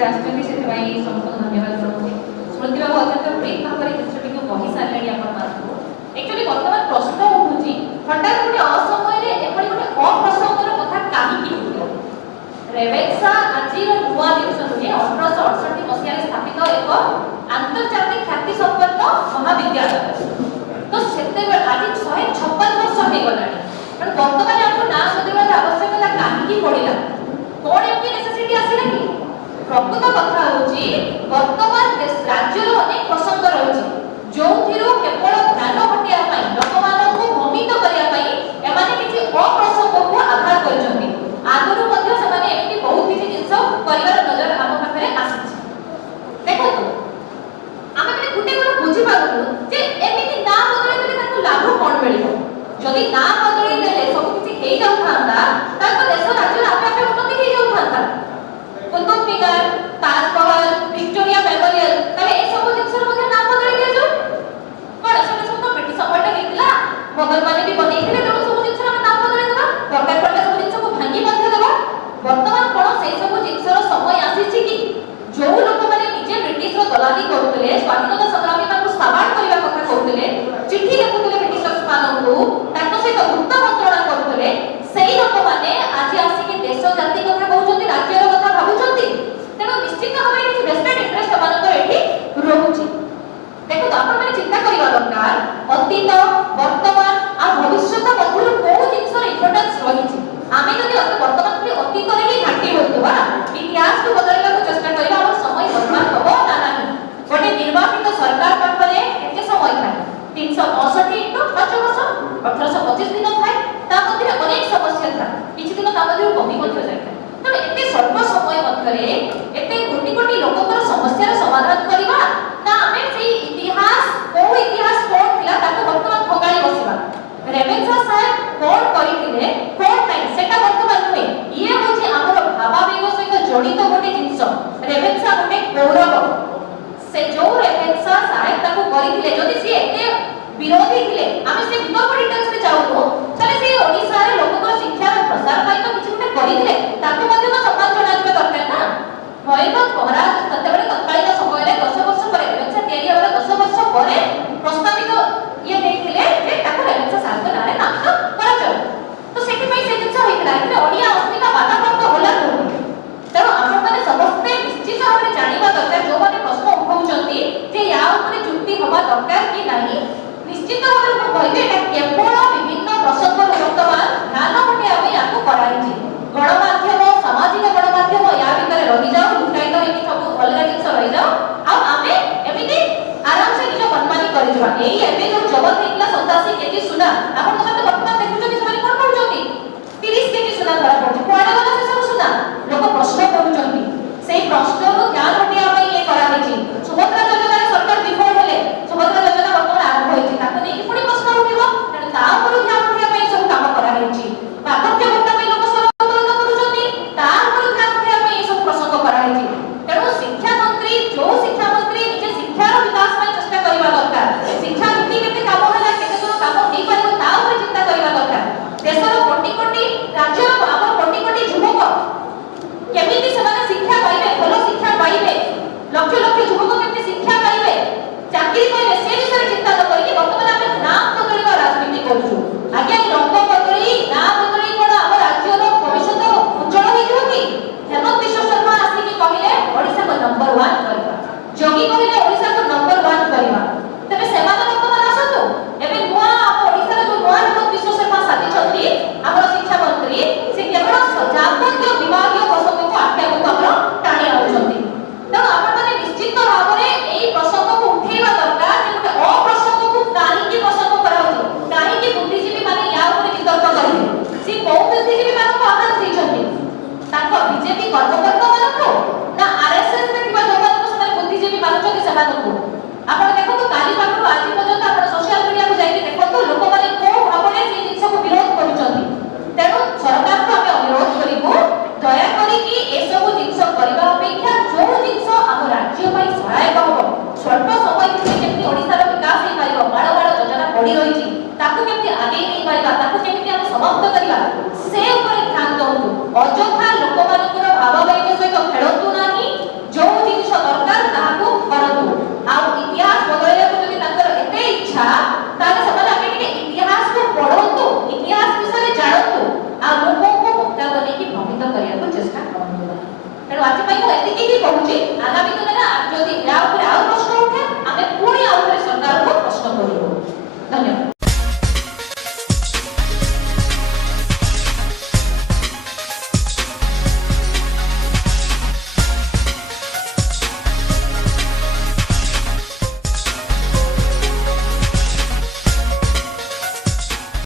से आछथि से भाई समस्त धन्यवाद करूँ स्मृति बाबू अत्यंत ब्रीफ भाव में जिनसे को कहि सारे आपण मानू एक्चुअली वर्तमान प्रश्न उठुची हठात गोटे असमय रे एपरि गोटे अप्रसंगर कथा काहे की होतो रेवेक्सा आजिर नुआ दिवस नुहे 1868 मसिया रे स्थापित एक आंतर्जातिक ख्याति संपन्न महाविद्यालय तो सेते आज 156 वर्ष हो गलानी पर वर्तमान आपको ना बदलवार आवश्यकता काहे की पड़िला कोन एमपी नेसेसिटी आसिला कि प्रकृत कथा होची वर्तमान देश राज्य रो अनेक प्रसंग रहउची जोथिरो केवल ध्यान हटिया पई लोकमान को भ्रमित करिया पई एमाने किछि अप्रसंग को आधार करछन्ती आगरु मध्ये समाने एमपी बहुत किछि जिंस परिवार नजर हम पाखरे आसीछि देखो तो आमे माने गुटे को बुझी पागलु जे एमिति ना बदलै देले ताको लाभ कोन मिलिबो जदि ना बदलै देले सब किछि हेइ जाउ थांदा ताको देश राज्य आपे आपे उन्नति हेइ जाउ थांदा कुतुब मीनार ताजमहल विक्टोरिया मेमोरियल तले ए सब जिंसर मध्ये ना बदलै दिया जो कोन सेटा सब तो ब्रिटिश समय हेतिला मोगल माने भी बनेइथिले तो सब जिंसर हम ना बदलै देबा दरकार पड़ले सब जिंस को भांगी मध्ये देबा वर्तमान कोन से सब जिंसर समय आसीछि कि जो लोक माने निजे ब्रिटिश रो दलाली करथले स्वाधीनता संग्रामी मानकु साबाड करिवा कथा कहथले चिट्ठी लिखुथले ब्रिटिश मानकु ताको से गुप्त मंत्रणा करथले सेही लोक माने आज आसी कि देश जाति कथा कहउछन्ती राज्य रो कथा भाबुछन्ती तेनो निश्चित भाबे कि वेस्टेड इंटरेस्ट मानकर एठी रहउछि देखो तो आपण माने चिंता करिवा दरकार अतीत वर्तमान आ भविष्यत मध्यरु कोन जिंसर इंपोर्टेंस रहिछि आमे जदि वर्तमान के अतीत रे ही घाटी होतबा इतिहास को बदलैला को चेष्टा करिबा और समय बर्बाद होबो ना नाही गोटे निर्वाचित सरकार पाखरे केते समय थाए 369 इंटू 5 वर्ष 1825 दिन थाए ता मध्ये अनेक समस्या था किछि दिन ता मध्ये कमी मध्ये जाय तो एते सर्व समय मध्ये एते कोटी कोटी लोककर समस्या समाधान करिबा ना आमे सेही इतिहास कोन थिला ताको वर्तमान भगाली बसिबा रेवेन्सा साहेब कोन करिथिले कोन नाही सेटा वर्तमान नुहे ये होछि हमर भावावेग सहित जडित गोटे जिंस रेवेन्सा गोटे गौरव से जो रेवेन्सा साहेब ताको करिथिले जदि से एते विरोधी थिले आमे से विकल्प डिटेल्स रे जाउतो तले से ओडिसा रे लोककर शिक्षा प्रसार पाई तो किछि गोटे करिथिले ताको मध्ये तो सम्मान जणाइबा दरकार ना मयूरभंज महाराज ततेबेले तत्कालीन समय रे 10 वर्ष परे रेवेन्सा तयारी होला 10 वर्ष परे प्रस्तावित ये देखिले जे ताको रेवेन्सा साहेब नारे नाम तो कराचो तो सेठी पई से जिंस होइतला कि ओडिया अस्मिता बाधा प्राप्त होला तेणु आपण माने समस्ते निश्चित भाबरे जानिबा दरकार जो माने प्रश्न उठाउचंती जे या ऊपर चुक्ति होबा दरकार कि नाही निश्चित भाबरे को कहिबे एटा केवल विभिन्न प्रसंग वर्तमान ध्यान हटे आमे याको कराइछि गणमाध्यम सामाजिक गणमाध्यम या भितर रहि जाऊ लुटाई तो एकी सब अलगा जिंस रहि जाऊ आ आमे एमिति आराम से निज मनमानी करि जबा एई एबे जो जबत हेतला 87 केजी सुना आपण मते वर्तमान देखुछथि ସେମାନେ कोन करछथि 30 केजी सुना धरा पड़छि कुआडे गला से सब सुना लोक प्रश्न करूछथि सेई प्रश्न रो ध्यान हटिया पई ये करा हेछि सुभद्रा योजना रे सरकार विफल हेले सुभद्रा योजना वर्तमान आरंभ होइछि ताको नेकी पुणी प्रश्न उठिबो तेणु ता ऊपर ध्यान हटिया पई सब काम करा हेछि बाधक्य भत्ता पई लोक सब आंदोलन करूछथि ता ऊपर ध्यान हटिया पई सब प्रसंग करा हेछि तेणु शिक्षा मंत्री निजे शिक्षार विकास पई चेष्टा करिबा दरकार शिक्षा नीति केते काम होला केते दूर काम हेइ परिबो ता ऊपर चिंता करिबा दरकार देशर कोटी कोटी राज्य हमर कोटी कोटी युवक केमिति समाने शिक्षा पाइबे भलो शिक्षा पाइबे लक्ष लक्ष युवक केते शिक्षा पाइबे चाकरी पाइबे से विषय चिंता न करिके वर्तमान हम नाम बदलिबा राजनीति करछु आगे रंग बदली नाम बदली कोन हम राज्यर भविष्य उज्जवल होइजो कि हेमंत विश्व शर्मा आसी कि कहिले ओडिसा को नंबर 1 करबा जोगी कहिले ओडिसा को नंबर 1 करबा तबे सेमान वर्तमान आसतो एबे नुआ हम ओडिसा जो नुआ हेमंत विश्व शर्मा साथी छथि हमर शिक्षा मंत्री से केवल जातीय विभागीय प्रसंग को आख्या को हमर टाणी आउछथि त आपण माने निश्चित भाबरे एई प्रसंग को उठेबा दरकार जे गोटे अप्रसंग को काहे की प्रसंग कराउछि काहे की बुद्धिजीवी माने या ऊपर वितर्क करिवे से कोन बुद्धिजीवी माने को आह्वान दैछथि ताको बीजेपी कर्मकर्ता मानको ना आरएसएस रे किबा जोमान को बुद्धिजीवी मानुछथि सेमानको आपण देखो तो काली पाखरो आज पर्यंत आपण सोशल मीडिया को जाई देखो लोक माने को भाबरे से जिंस को विरोध करूछथि तेणु सरकार को हमें अनुरोध करिबो दया करी कि ए सब